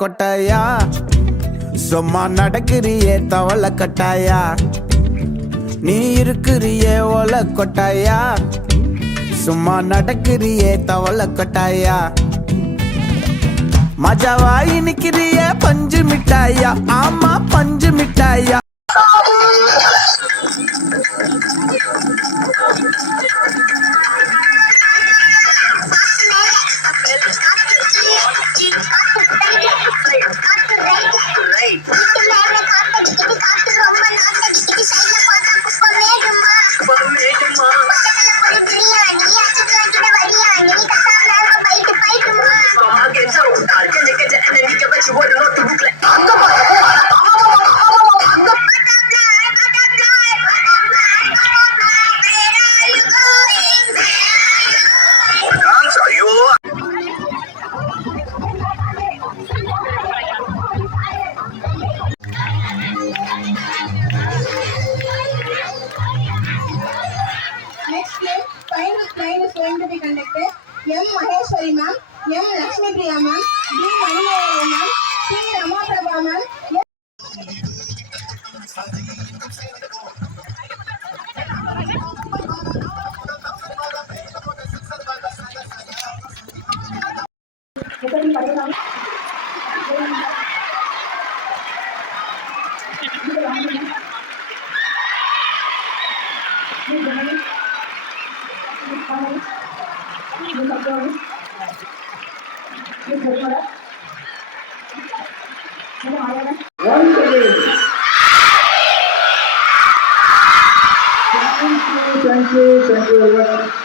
கொட்டாயா சும்மா நடக்கிறியே தவள கட்டாயா நீ இருக்கிறியே ஓல கொட்டாயா சும்மா நடக்கிறியே தவள கொட்டாயா மஜாவாய் நிக்கிறியே பஞ்சு மிட்டாயா ஆமா பஞ்சு மிட்டாயா Final line is going to be conducted. M. Maheshwari ma'am, M. Lakshmi Priya ma'am, D. Manimala ma'am, C. Rama Prabha ma'am. Once again, thank you very much.